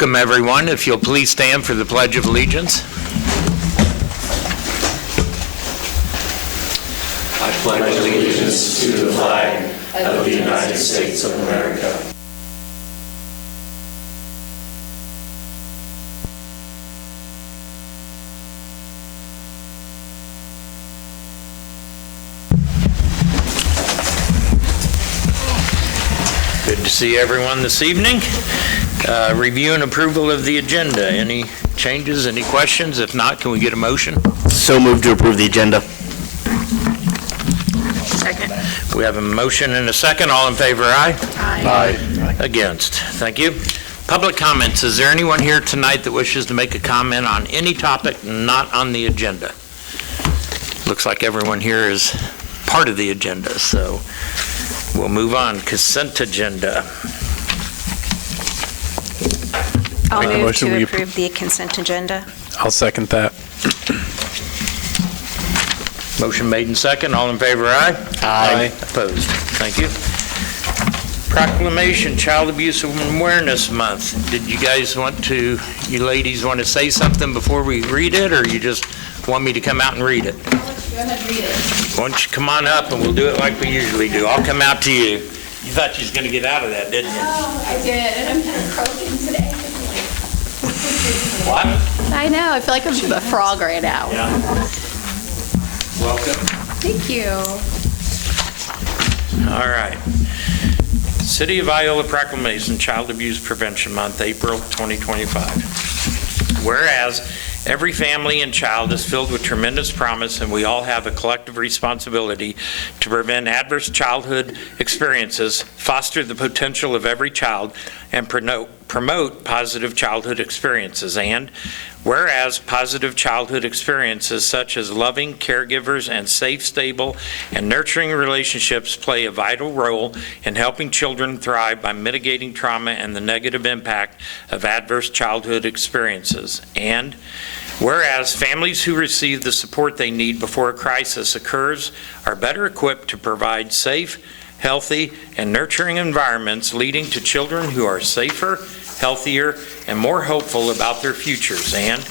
Welcome, everyone. If you'll please stand for the Pledge of Allegiance. I pledge allegiance to the flag of the United States of America. Good to see everyone this evening. Review and approval of the agenda. Any changes, any questions? If not, can we get a motion? So moved to approve the agenda. Second. We have a motion and a second. All in favor, aye? Aye. Against. Thank you. Public comments. Is there anyone here tonight that wishes to make a comment on any topic not on the agenda? Looks like everyone here is part of the agenda, so we'll move on. Consent agenda. I'll Make a move motion, to we approve the consent agenda. I'll second that. Motion made and second. All in favor, aye? Aye. Opposed? Thank you. Proclamation, Child Abuse Awareness Month. Did you ladies want to say something before we read it, or you just want me to come out and read it? Go ahead, read it. Why don't you come on up and we'll do it like we usually do. I'll come out to you. You thought you was going to get out of that, didn't you? Oh, I did, and I'm kind of croaking today. What? I know, I feel like I'm a frog right now. Yeah. Welcome. Thank you. All right. City of Iola Proclamation, Child Abuse Prevention Month, April 2025. Whereas every family and child is filled with tremendous promise, and we all have a collective responsibility to prevent adverse childhood experiences, foster the potential of every child, and promote positive childhood experiences. And whereas positive childhood experiences such as loving caregivers and safe, stable, and nurturing relationships play a vital role in helping children thrive by mitigating trauma and the negative impact of adverse childhood experiences. And whereas families who receive the support they need before a crisis occurs are better equipped to provide safe, healthy, and nurturing environments, leading to children who are safer, healthier, and more hopeful about their futures. And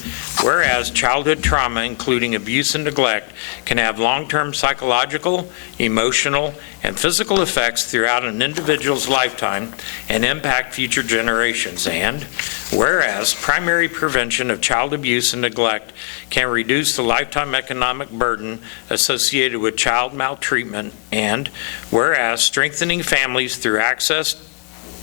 whereas childhood trauma, including abuse and neglect, can have long-term psychological, emotional, and physical effects throughout an individual's lifetime and impact future generations. And whereas primary prevention of child abuse and neglect can reduce the lifetime economic burden associated with child maltreatment. And whereas strengthening families through access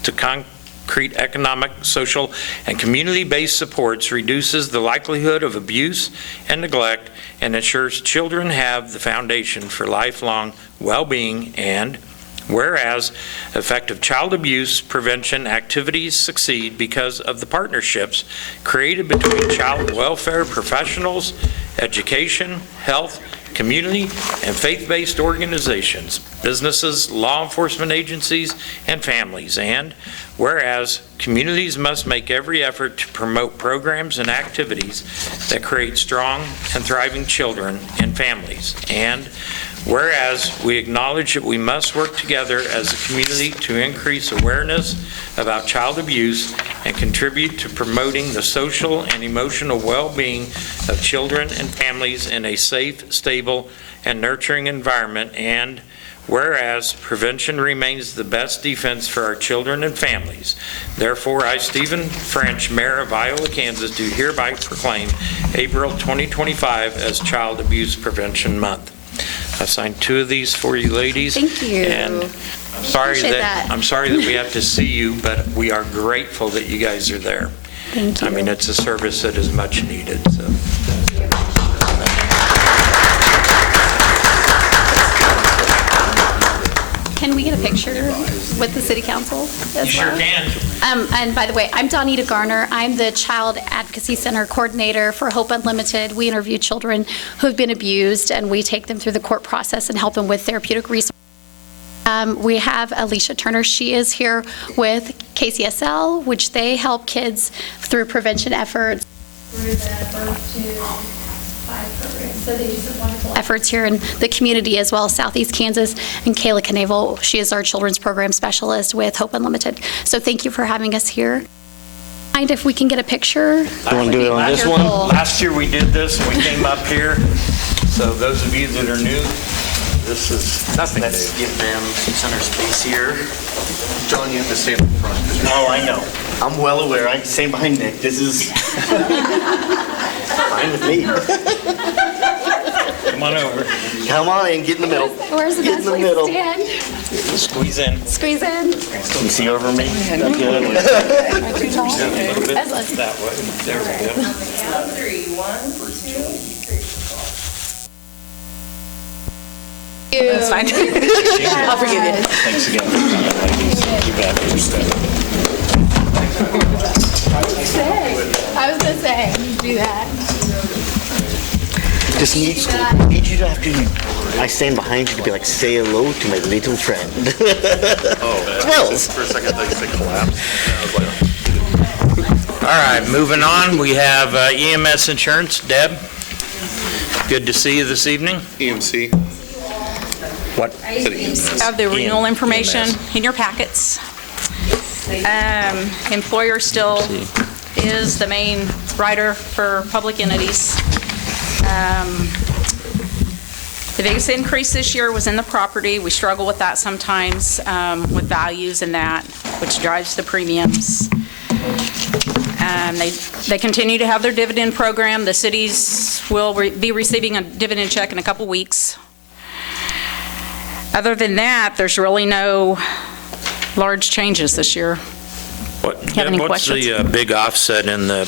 to concrete economic, social, and community-based supports reduces the likelihood of abuse and neglect and ensures children have the foundation for lifelong well-being. And whereas effective child abuse prevention activities succeed because of the partnerships created between child welfare professionals, education, health, community, and faith-based organizations, businesses, law enforcement agencies, and families. And whereas communities must make every effort to promote programs and activities that create strong and thriving children and families. And whereas we acknowledge that we must work together as a community to increase awareness about child abuse and contribute to promoting the social and emotional well-being of children and families in a safe, stable, and nurturing environment. And whereas prevention remains the best defense for our children and families, therefore I, Stephen French, Mayor of Iola, Kansas, do hereby proclaim April 2025 as Child Abuse Prevention Month. I signed 2 of these for you ladies. Thank you. And I'm sorry that we have to see you, but we are grateful that you guys are there. Thank you. I mean, it's a service that is much needed. So. Can we get a picture with the city council as You well? sure can. And by the way, I'm Donita Garner. I'm the Child Advocacy Center Coordinator for Hope Unlimited. We interview children who have been abused, and we take them through the court process and help them with therapeutic resources. We have Alicia Turner. She is here with KCSL, which they help kids through prevention efforts. Through the Birth to 5 program. So they do some wonderful efforts here in the community as well as Southeast Kansas. And Kayla Knavel, she is our children's program specialist with Hope Unlimited. So thank you for having us here. Mind if we can get a picture? You want to do it on this one? Last year we did this, and we came up here. So those of you that are new, this is nothing new. Let's give them some center space here. John, you have to stand in front. Oh, I know. I'm well aware. I can stand behind Nick. This is fine with me. Come on over. Come on in, get in the middle. Where's the Get best in the place middle. to stand? Squeeze in. Squeeze in. Can you see over me? Good. That way. There we go. That's fine. I'll forgive you. Thanks again. You bet. I was going to say, do that. Just need you to have to. I stand behind you to be like, say hello to my little friend. Twelve. For a second, I thought you said collapse. All right, moving on, we have EMS insurance. Deb, good to see you this evening. EMC. What? Have the renewal information in your packets. Employer still is the main writer for public entities. The biggest increase this year was in the property. We struggle with that sometimes, with values and that, which drives the premiums. They continue to have their dividend program. The cities will be receiving a dividend check in a couple weeks. Other than that, there's really no large changes this year. Have any What's questions? the big offset in the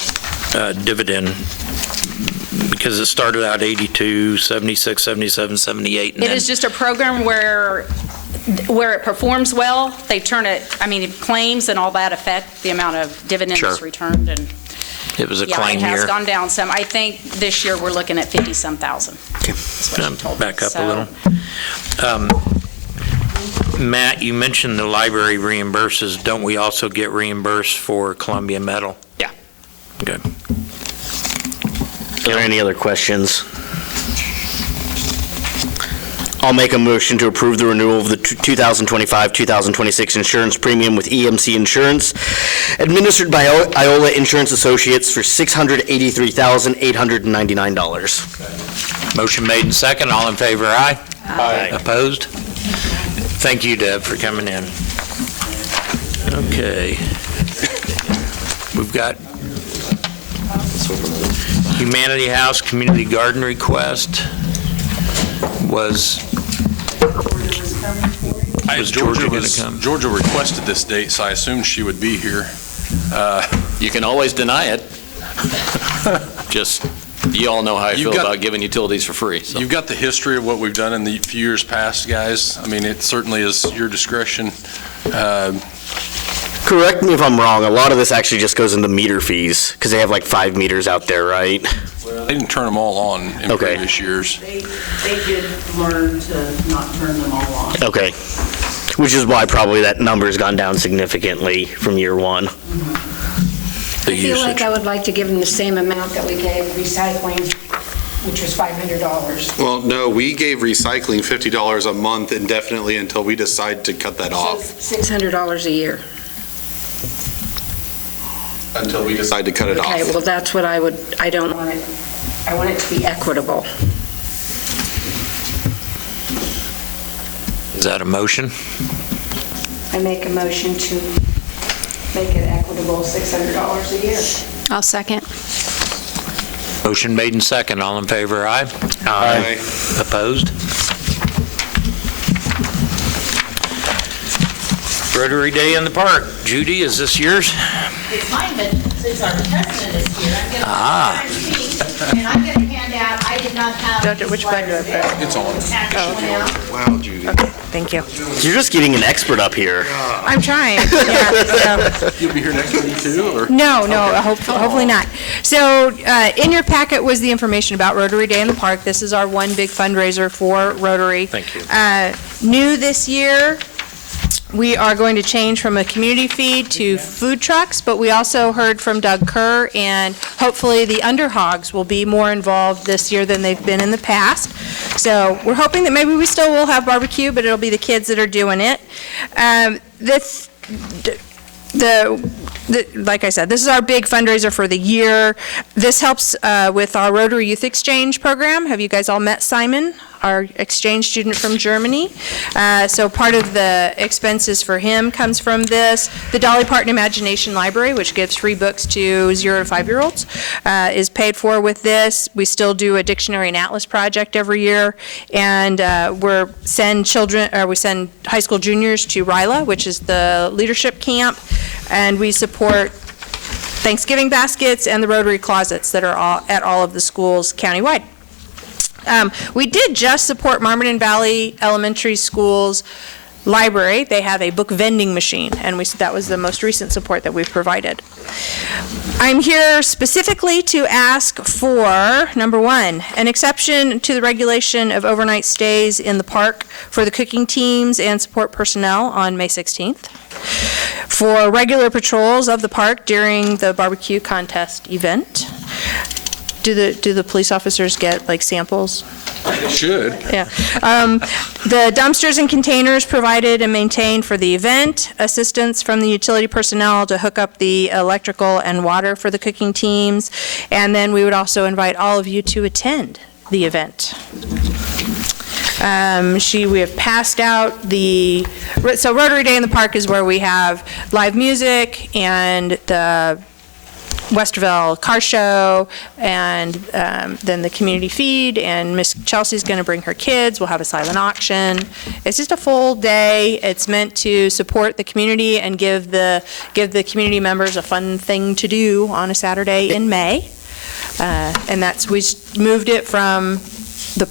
dividend? Because it started out 82, 76, 77, 78. And It then is just a program where it performs well, they turn it, claims and all that affect the amount of dividends Sure. returned. And It was a yeah, claim it has year. gone down some. I think this year we're looking at 50-some thousand. Back up a So- little. Matt, you mentioned the library reimburses. Don't we also get reimbursed for Columbia Metal? Yeah. Good. Are there any other questions? I'll make a motion to approve the renewal of the 2025-2026 insurance premium with EMC Insurance, administered by Iola Insurance Associates for $683,899. Motion made and second. All in favor, aye? Aye. Opposed? Thank you, Deb, for coming in. Okay. We've got Humanity House Community Garden request. Was Georgia going to come? Georgia requested this date, so I assumed she would be here. You can always deny it. Just, you all know how I You've feel got- about giving utilities for free. So. You've got the history of what we've done in the few years past, guys. It certainly is your discretion. Correct me if I'm wrong, a lot of this actually just goes into meter fees, because they have like 5 meters out there, right? They didn't turn them all on in Okay. previous years. They did learn to not turn them all on. Okay. Which is why probably that number's gone down significantly from year one. The I feel like usage. I would like to give them the same amount that we gave recycling, which was $500. Well, no, we gave recycling $50 a month indefinitely until we decide to cut that off. $600 a year. Until we decide to cut it off. Okay, well, that's what I don't want it, I want it to be equitable. Is that a motion? I make a motion to make it equitable, $600 a year. I'll second. Motion made and second. All in favor, aye? Aye. Opposed? Rotary Day in the Park. Judy, is this yours? It's mine, but since our president is here, I'm going to Ah. and I'm going to hand out, I did not have. Doctor, which button do I press? It's on. Wow, Judy. Thank you. You're just getting an expert up here. I'm trying, yeah. You'll be here next week too, or? No, hopefully not. So in your packet was the information about Rotary Day in the Park. This is our one big fundraiser for Rotary. Thank you. New this year, we are going to change from a community feed to food trucks, but we also heard from Doug Kerr, and hopefully the Underhogs will be more involved this year than they've been in the past. So we're hoping that maybe we still will have barbecue, but it'll be the kids that are doing it. Like I said, this is our big fundraiser for the year. This helps with our Rotary Youth Exchange program. Have you guys all met Simon, our exchange student from Germany? So part of the expenses for him comes from this. The Dolly Parton Imagination Library, which gives free books to 0 to 5-year-olds, is paid for with this. We still do a dictionary and atlas project every year, and we send high school juniors to Iola, which is the leadership camp, and we support Thanksgiving baskets and the Rotary closets that are at all of the schools countywide. We did just support Marmaton Valley Elementary School's library. They have a book vending machine, and that was the most recent support that we've provided. I'm here specifically to ask for, number one, an exception to the regulation of overnight stays in the park for the cooking teams and support personnel on May 16th. For regular patrols of the park during the barbecue contest event. Do the police officers get like samples? They should. Yeah. The dumpsters and containers provided and maintained for the event, assistance from the utility personnel to hook up the electrical and water for the cooking teams, and then we would also invite all of you to attend the event. We have passed out so Rotary Day in the Park is where we have live music and the Westerville car show, and then the community feed, and Miss Chelsea's going to bring her kids. We'll have a silent auction. It's just a full day. It's meant to support the community and give the community members a fun thing to do on a Saturday in May. And we moved it from the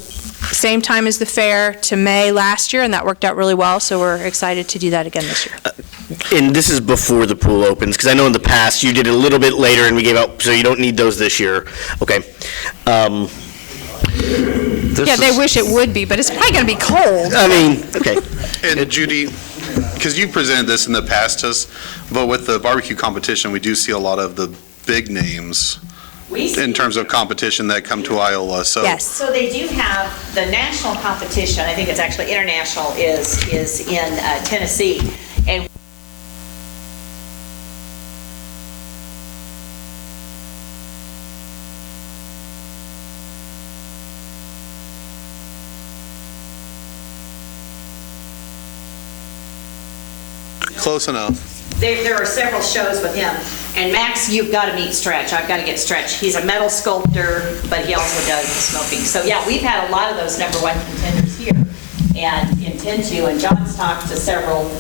same time as the fair to May last year, and that worked out really well, so we're excited to do that again this year. And this is before the pool opens, because I know in the past you did it a little bit later and we gave out, so you don't need those this year. Okay. They wish it would be, but it's probably going to be cold. I mean, okay. And Judy, because you presented this in the past to us, but with the barbecue competition, we do see a lot of the big names in terms of competition that come to Iola. So Yes. So they do have the national competition, I think it's actually international, is in Tennessee. And close enough. there are several shows with him. And Max, you've got to meet Stretch. I've got to get Stretch. He's a metal sculptor, but he also does the smoking. So yeah, we've had a lot of those number one contenders here and intend to, and John's talked to several,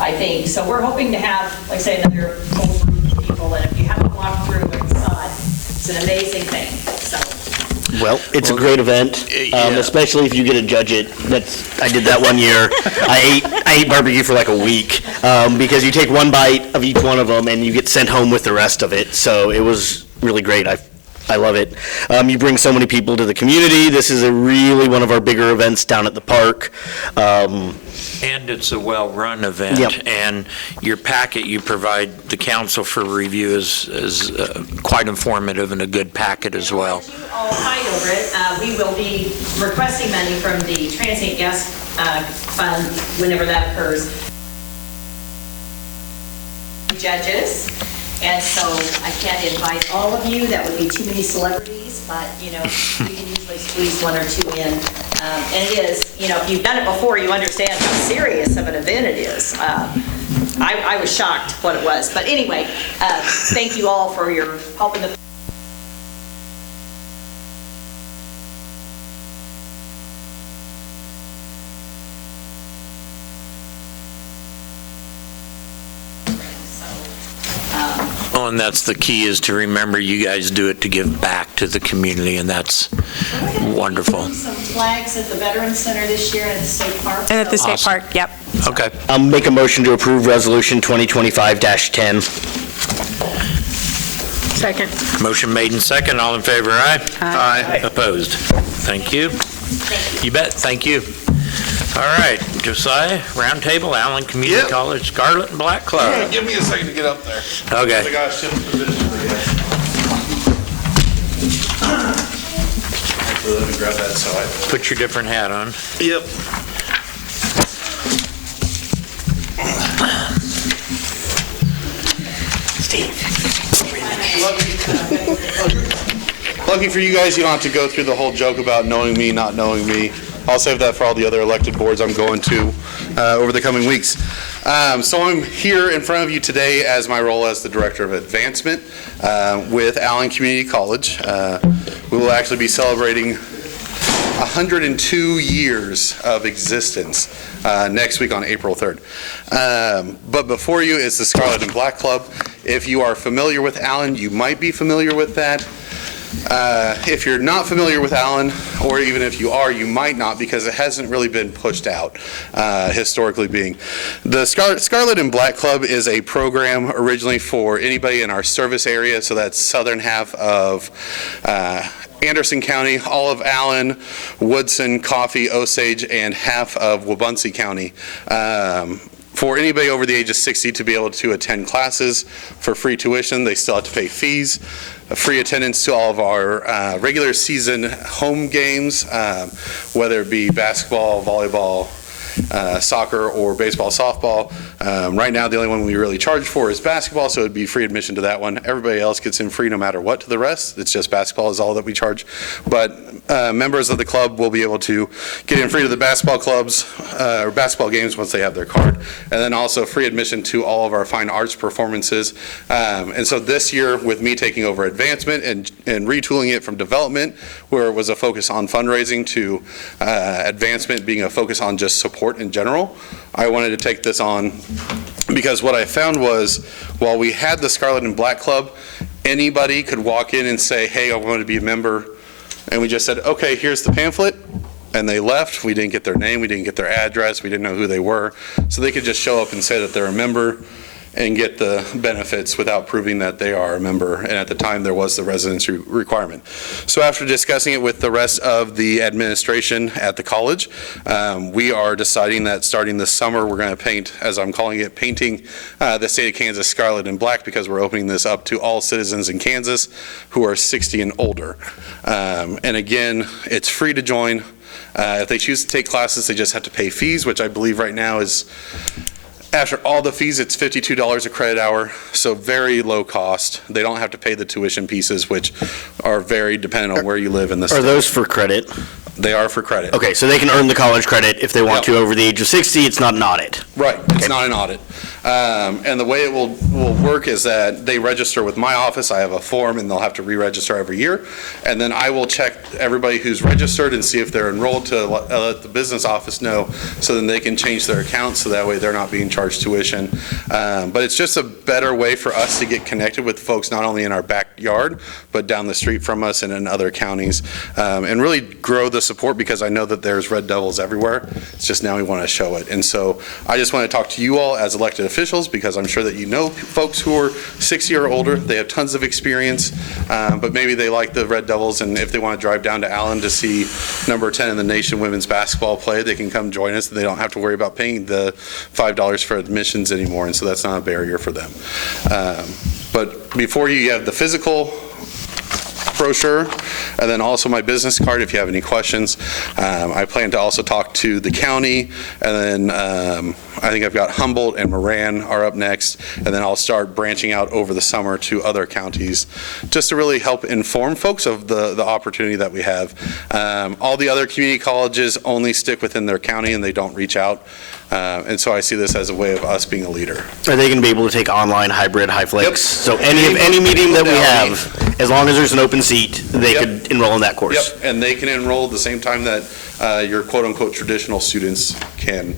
I think. So we're hoping to have, like I say, another whole group of people. And if you haven't walked through and saw it, it's an amazing thing. So. Well, it's a great event, especially if you get to judge it. I did that one year. I ate barbecue for like a week because you take one bite of each one of them and you get sent home with the rest of it. So it was really great. I love it. You bring so many people to the community. This is really one of our bigger events down at the park. And it's a well-run event. Yep. And your packet you provide the council for review is quite informative and a good packet as well. As you all fight over it, we will be requesting money from the transient guest fund whenever that occurs. Judges, and so I can't invite all of you. That would be too many celebrities, but we can usually squeeze one or two in. And it is, if you've done it before, you understand how serious of an event it is. I was shocked what it was. But anyway, thank you all for your help in the and that's the key, is to remember you guys do it to give back to the community, and that's wonderful. Some flags at the Veterans Center this year and at the state park. And at the state park, yep. Okay. I'll make a motion to approve Resolution 2025-10. Second. Motion made and second. All in favor, aye? Aye. Opposed? Thank you. You bet. Thank you. All right, Josiah, Roundtable, Allen Community Yep. College, Scarlet and Black Club. Give me a second to get up there. Okay. I got to shift position again. Actually, let me grab that side. Put your different hat on. Yep. Lucky for you guys, you don't have to go through the whole joke about knowing me, not knowing me. I'll save that for all the other elected boards I'm going to over the coming weeks. So I'm here in front of you today as my role as the Director of Advancement with Allen Community College. We will actually be celebrating 102 years of existence next week on April 3rd. But before you is the Scarlet and Black Club. If you are familiar with Allen, you might be familiar with that. If you're not familiar with Allen, or even if you are, you might not, because it hasn't really been pushed out, historically being. The Scarlet and Black Club is a program originally for anybody in our service area, so that's southern half of Anderson County, all of Allen, Woodson, Coffee, Osage, and half of Wabaunsee County. For anybody over the age of 60 to be able to attend classes for free tuition. They still have to pay fees. Free attendance to all of our regular season home games, whether it be basketball, volleyball, soccer, or baseball, softball. Right now, the only one we really charge for is basketball, so it'd be free admission to that one. Everybody else gets in free no matter what to the rest. It's just basketball is all that we charge. But members of the club will be able to get in free to the basketball clubs, or basketball games once they have their card. And then also free admission to all of our fine arts performances. And so this year, with me taking over advancement and retooling it from development, where it was a focus on fundraising, to advancement being a focus on just support in general, I wanted to take this on because what I found was, while we had the Scarlet and Black Club, anybody could walk in and say, hey, I want to be a member, and we just said, okay, here's the pamphlet, and they left. We didn't get their name, we didn't get their address, we didn't know who they were, so they could just show up and say that they're a member and get the benefits without proving that they are a member, and at the time there was the residency requirement. So after discussing it with the rest of the administration at the college, we are deciding that starting this summer we're going to paint, as I'm calling it, painting the state of Kansas scarlet and black, because we're opening this up to all citizens in Kansas who are 60 and older. And again, it's free to join. If they choose to take classes, they just have to pay fees, which I believe right now is, after all the fees, it's $52 a credit hour, so very low cost. They don't have to pay the tuition pieces, which are very dependent on where you live in the state. Are those for credit? They are for credit. Okay, so they can earn the college credit if they want to over the age of 60. It's not an audit. Right, it's not an audit. And the way it will work is that they register with my office. I have a form, and they'll have to re-register every year. And then I will check everybody who's registered and see if they're enrolled to let the business office know, so then they can change their account, so that way they're not being charged tuition. But it's just a better way for us to get connected with folks not only in our backyard, but down the street from us and in other counties, and really grow the support, because I know that there's Red Devils everywhere. It's just now we want to show it. And so I just want to talk to you all as elected officials, because I'm sure that you know folks who are 60 or older. They have tons of experience, but maybe they like the Red Devils, and if they want to drive down to Allen to see number 10 in the nation women's basketball play, they can come join us. They don't have to worry about paying the $5 for admissions anymore, and so that's not a barrier for them. But before you have the physical brochure, and then also my business card if you have any questions. I plan to also talk to the county, and then I think I've got Humboldt and Moran are up next, and then I'll start branching out over the summer to other counties, just to really help inform folks of the opportunity that we have. All the other community colleges only stick within their county, and they don't reach out. And so I see this as a way of us being a leader. Are they going to be able to take online, hybrid, HighFlex? Yep. So any meeting that we have, as long as there's an open seat, they could enroll in that course? Yep, and they can enroll at the same time that your quote-unquote traditional students can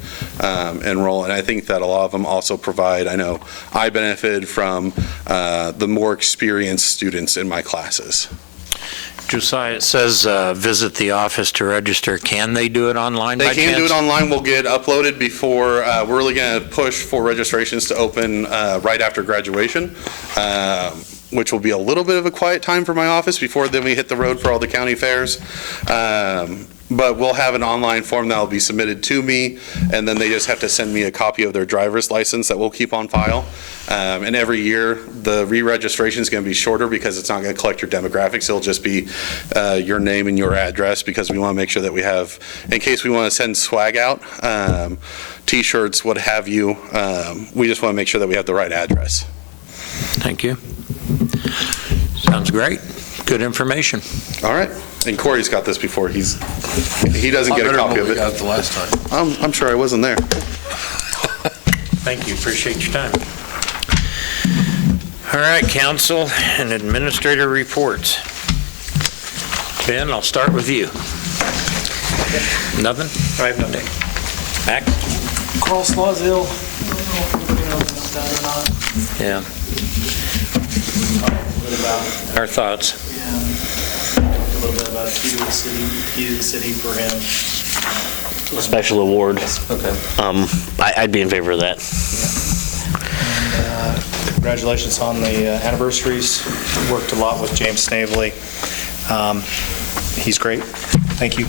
enroll. And I think that a lot of them also provide, I know I benefited from the more experienced students in my classes. Josiah, it says visit the office to register. Can they do it online by chance? They can do it online. We'll get uploaded before, we're really going to push for registrations to open right after graduation, which will be a little bit of a quiet time for my office before then we hit the road for all the county fairs. But we'll have an online form that will be submitted to me, and then they just have to send me a copy of their driver's license that we'll keep on file. And every year, the re-registration is going to be shorter, because it's not going to collect your demographics. It'll just be your name and your address, because we want to make sure that we have, in case we want to send swag out, T-shirts, what have you, we just want to make sure that we have the right address. Thank you. So Sounds great. Good information. All right. And Corey's got this before. He doesn't get a copy of it. We got it the last time. I'm sure I wasn't there. Thank you, appreciate your time. All right, council and administrator reports. Ben, I'll start with you. Nothing? I have nothing. Mac? Carl Slawsville. I don't know if anybody knows about that or not. Yeah. A little bit about, Our thoughts. yeah, a little bit about key to the city for him. Special award. Okay. I'd be in favor of that. And, congratulations on the anniversaries. Worked a lot with James Snavely. He's great. Thank you.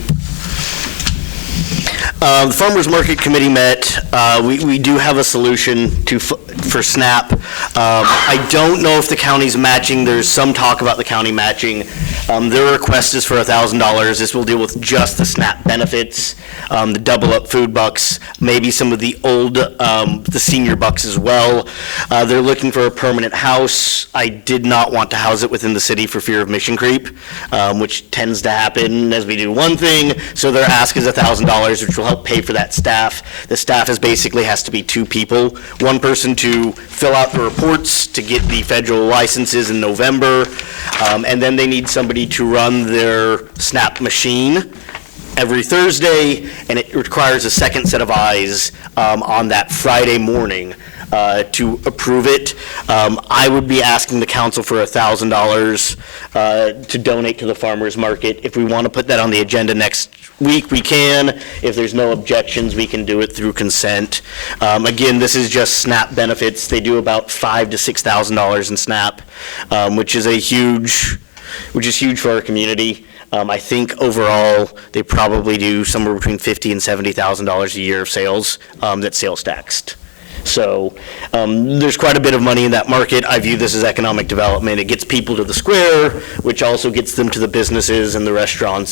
The Farmers Market Committee met. We do have a solution for SNAP. I don't know if the county's matching. There's some talk about the county matching. Their request is for $1,000. This will deal with just the SNAP benefits, the double-up food bucks, maybe some of the old, the senior bucks as well. They're looking for a permanent house. I did not want to house it within the city for fear of mission creep, which tends to happen as we do one thing. So their ask is $1,000, which will help pay for that staff. The staff basically has to be 2 people. One person to fill out the reports to get the federal licenses in November, and then they need somebody to run their SNAP machine every Thursday, and it requires a second set of eyes on that Friday morning to approve it. I would be asking the council for $1,000 to donate to the farmers market. If we want to put that on the agenda next week, we can. If there's no objections, we can do it through consent. Again, this is just SNAP benefits. They do about $5,000 to $6,000 in SNAP, which is huge for our community. I think overall, they probably do somewhere between $50,000 and $70,000 a year of sales that's sales taxed. So there's quite a bit of money in that market. I view this as economic development. It gets people to the square, which also gets them to the businesses and the restaurants.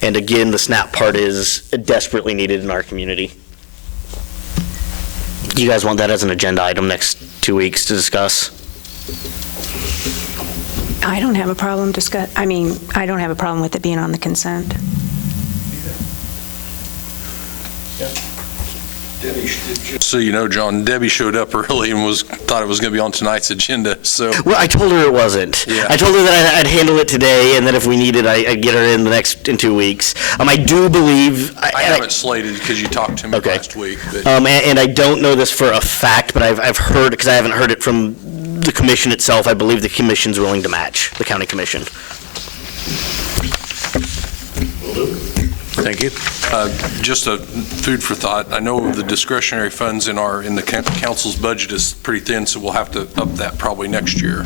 And again, the SNAP part is desperately needed in our community. Do you guys want that as an agenda item next 2 weeks to discuss? I don't have a problem I don't have a problem with it being on the consent. So you know, John, Debbie showed up early and thought it was going to be on tonight's agenda, so. Well, I told her it wasn't. Yeah. I told her that I'd handle it today, and then if we needed, I'd get her in 2 weeks. I do believe. I have it slated because you talked to me last week. But. And I don't know this for a fact, but I've heard, because I haven't heard it from the commission itself, I believe the commission's willing to match, the county commission. Thank you. Just a food for thought. I know the discretionary funds in the council's budget is pretty thin, so we'll have to up that probably next year.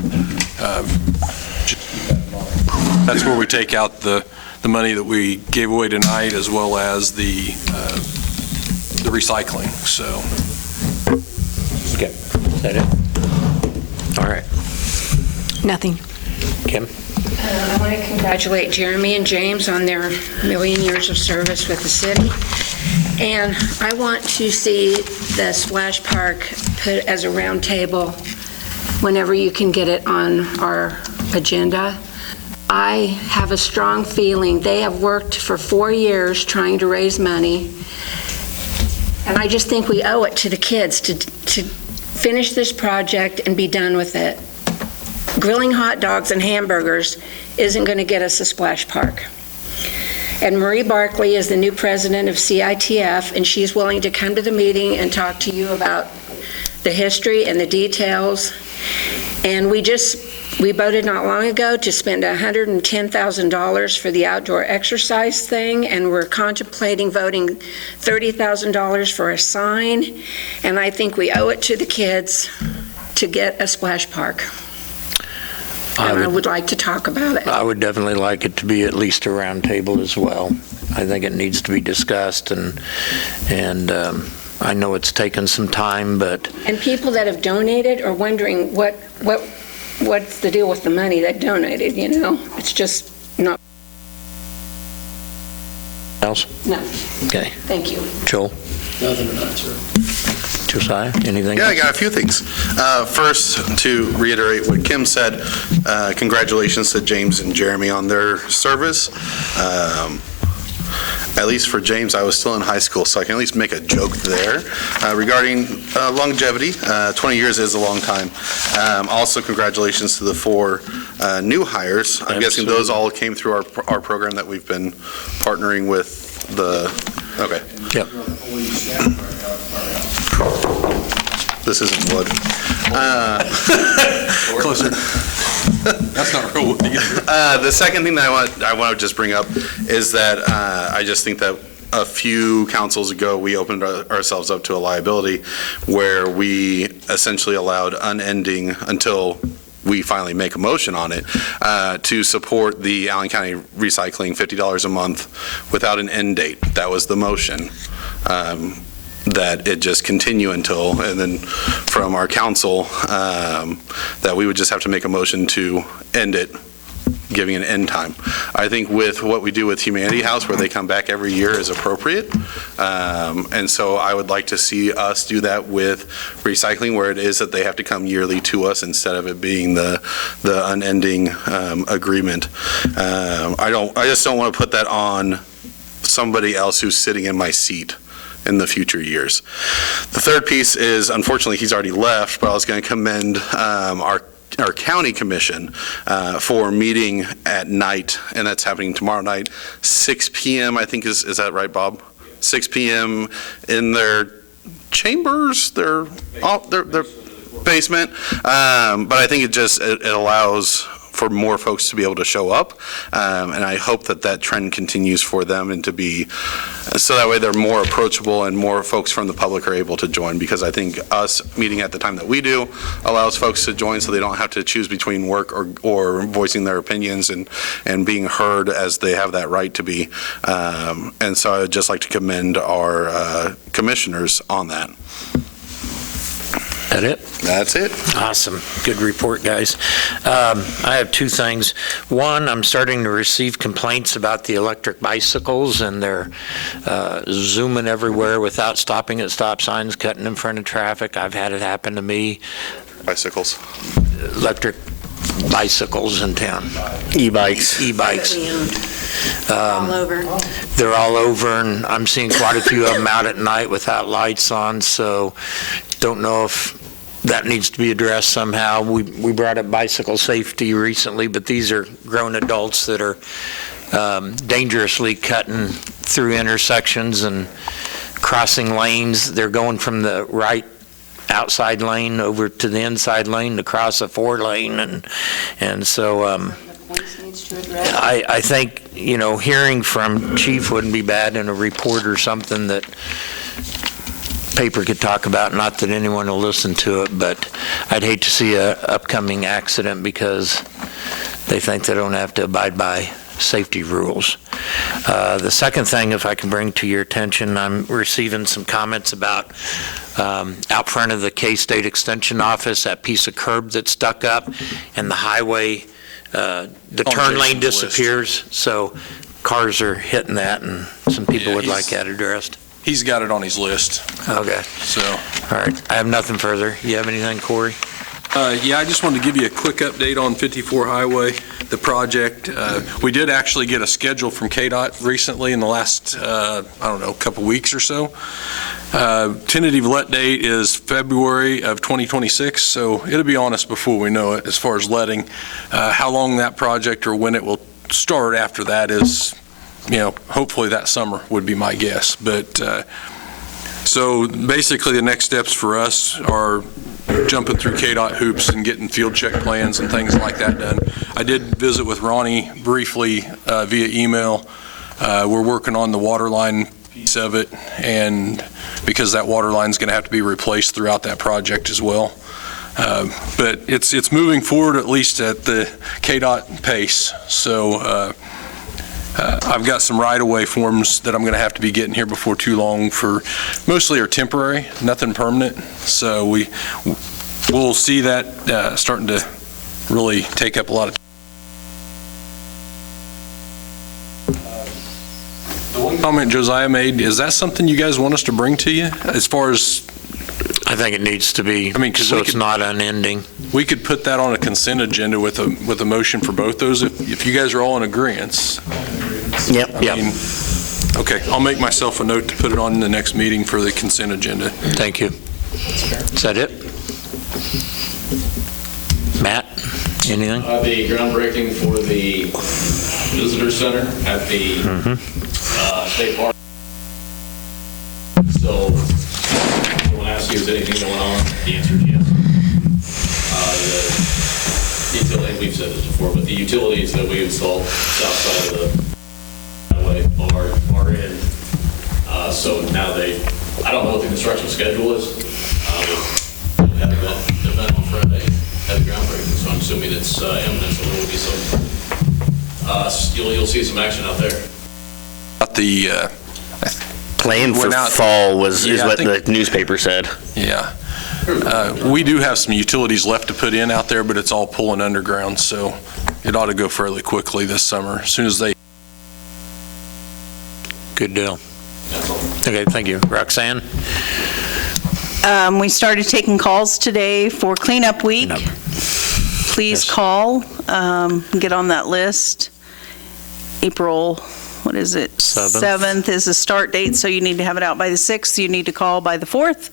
That's where we take out the money that we gave away tonight, as well as the recycling. So. Okay. Is that it? All right. Nothing. Kim? I want to congratulate Jeremy and James on their million years of service with the city. And I want to see the splash park put as a round table whenever you can get it on our agenda. I have a strong feeling they have worked for 4 years trying to raise money. And I just think we owe it to the kids to finish this project and be done with it. Grilling hot dogs and hamburgers isn't going to get us a splash park. And Marie Barkley is the new president of CITF, and she's willing to come to the meeting and talk to you about the history and the details. And we voted not long ago to spend $110,000 for the outdoor exercise thing, and we're contemplating voting $30,000 for a sign. And I think we owe it to the kids to get a splash park. And I would like to talk about it. I would definitely like it to be at least a round table as well. I think it needs to be discussed, and I know it's taken some time, but. And people that have donated are wondering what's the deal with the money that donated, you know? It's just not. Else? No. Okay. Thank you. Joel? Nothing tonight, sir. Josiah, anything? Yeah, I got a few things. First, to reiterate what Kim said, congratulations to James and Jeremy on their service. At least for James, I was still in high school, so I can at least make a joke there. Regarding longevity, 20 years is a long time. Also, congratulations to the 4 new hires. I'm guessing those all came through our program that we've been partnering with the, okay. Yep. This isn't wood. Closer. That's not real wood either. The second thing that I want to just bring up is that I just think that a few councils ago, we opened ourselves up to a liability where we essentially allowed unending until we finally make a motion on it, to support the Allen County recycling $50 a month without an end date. That was the motion. That it just continue until, and then from our council, that we would just have to make a motion to end it, giving an end time. I think with what we do with Humanity House, where they come back every year, is appropriate. And so I would like to see us do that with recycling, where it is that they have to come yearly to us instead of it being the unending agreement. I just don't want to put that on somebody else who's sitting in my seat in the future years. The third piece is, unfortunately, he's already left, but I was going to commend our county commission for meeting at night, and that's happening tomorrow night, 6 p.m. I think is that right, Bob? 6 p.m. in their chambers, their basement. But I think it allows for more folks to be able to show up, and I hope that trend continues for them, and to be, so that way they're more approachable and more folks from the public are able to join, because I think us meeting at the time that we do allows folks to join so they don't have to choose between work or voicing their opinions and being heard as they have that right to be. And so I would just like to commend our commissioners on that. That it? That's it. Awesome. Good report, guys. I have 2 things. One, I'm starting to receive complaints about the electric bicycles, and they're zooming everywhere without stopping at stop signs, cutting in front of traffic. I've had it happen to me. Bicycles. Electric bicycles in town. E-bikes. All over. They're all over, and I'm seeing quite a few of them out at night without lights on, so don't know if that needs to be addressed somehow. We brought up bicycle safety recently, but these are grown adults that are dangerously cutting through intersections and crossing lanes. They're going from the right outside lane over to the inside lane to cross a 4-lane, and so I think, hearing from Chief wouldn't be bad, in a report or something that paper could talk about. Not that anyone will listen to it, but I'd hate to see a upcoming accident because they think they don't have to abide by safety rules. The second thing, if I can bring to your attention, I'm receiving some comments about out front of the K-State Extension Office, that piece of curb that's stuck up, and the highway, the turn lane disappears, so cars are hitting that, and some people would like that addressed. He's got it on his list. Okay. So. All right. I have nothing further. You have anything, Corey? Yeah, I just wanted to give you a quick update on 54 Highway, the project. We did actually get a schedule from KDOT recently in the last, couple weeks or so. Tentative let date is February of 2026, so it'll be on us before we know it as far as letting. How long that project or when it will start after that is, hopefully that summer would be my guess. But so basically the next steps for us are jumping through KDOT hoops and getting field check plans and things like that done. I did visit with Ronnie briefly via email. We're working on the water line piece of it, and because that water line is going to have to be replaced throughout that project as well. But it's moving forward, at least at the KDOT pace. So I've got some right-of-way forms that I'm going to have to be getting here before too long for, mostly are temporary, nothing permanent. So we'll see that starting to really take up a lot of time. The one comment Josiah made, is that something you guys want us to bring to you as far as? I think it needs to be, 'cause so we it's could- not unending. We could put that on a consent agenda with a motion for both those if you guys are all in agreement. Yep. I mean, okay, I'll make myself a note to put it on the next meeting for the consent agenda. Thank you. Is that it? Matt, anything? The groundbreaking for the visitor center at the state park. So, I want to ask you, is anything going on? The answer is yes. We've said this before, but the utilities that we installed south side of the highway are in. So now I don't know what the construction schedule is. We had the event on Friday, had the groundbreaking, so I'm assuming it's imminent, so there will be some, you'll see some action out there. About the Plan for Went out- fall is Yeah, I what think- the newspaper said. Yeah. We do have some utilities left to put in out there, but it's all pulling underground, so it ought to go fairly quickly this summer, as soon as they. Good deal. Okay, thank you. Roxanne? We started taking calls today for cleanup week. Please call, get on that list. April, what is it? 7th is the start date, so you need to have it out by the 6th. You need to call by the 4th.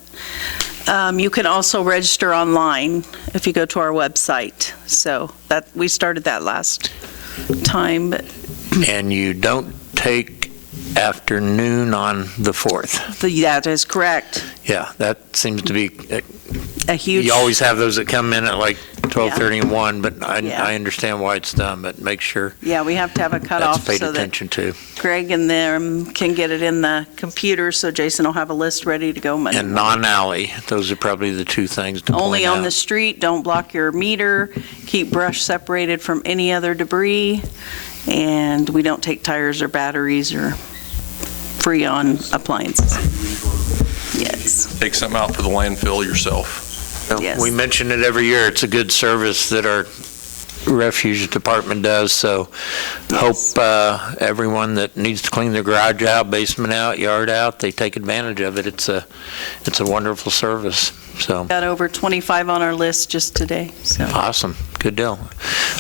You can also register online if you go to our website. So we started that last time, but And you don't take afternoon on the 4th? that is correct. Yeah, that seems to be, A huge. you always have those that come in at like 12:30 and 1, but Yeah. I understand why it's done, but make sure Yeah, we have to have a cutoff that's paid so that attention to. Greg and them can get it in the computer, so Jason will have a list ready to go Monday. And non-alley, those are probably the two things to point out. Only on the street, don't block your meter, keep brush separated from any other debris, and we don't take tires or batteries or Freon appliances. Yes. Take something out for the landfill yourself. Yes. We mention it every year. It's a good service that our refuge department does, so hope everyone that needs to clean their garage out, basement out, yard out, they take advantage of it. It's a wonderful service, so. Got over 25 on our list just today, so. Awesome, good deal.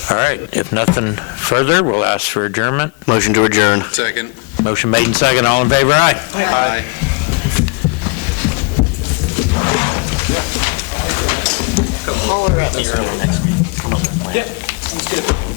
All right, if nothing further, we'll ask for adjournment. Motion to adjourn. Second. Motion made and second, all in favor, aye? Aye. Yeah, sounds good.